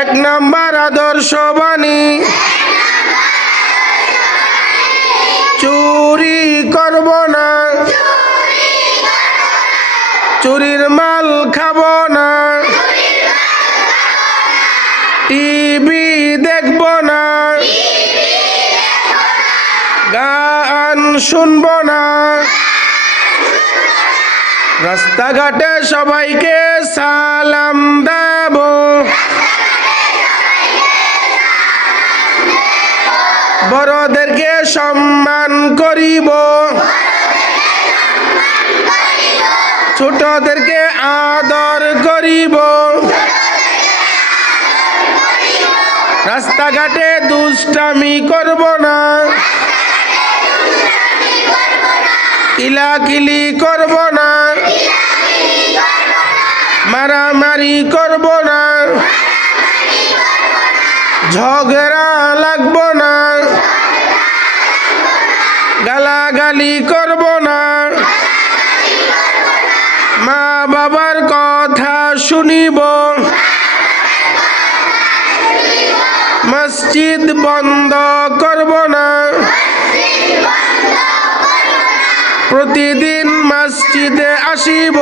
এক নাম্বার আদর্শ বাণী, চুরি করব না, চুরির মাল খাব না, টিভি দেখব না, গান শুনব না, রাস্তাঘাটে সবাইকে সালাম দেব, বড়দেরকে সম্মান করিব, ছোটদেরকে আদর করিব, রাস্তাঘাটে দুষ্টামি করব না, কিলাকিলি করব না, মারামারি করব না, ঝগড়া লাগব না, গালাগালি করব না, মা বাবার কথা শুনিব, মসজিদ বন্ধ করব না, প্রতিদিন মসজিদে আসিব,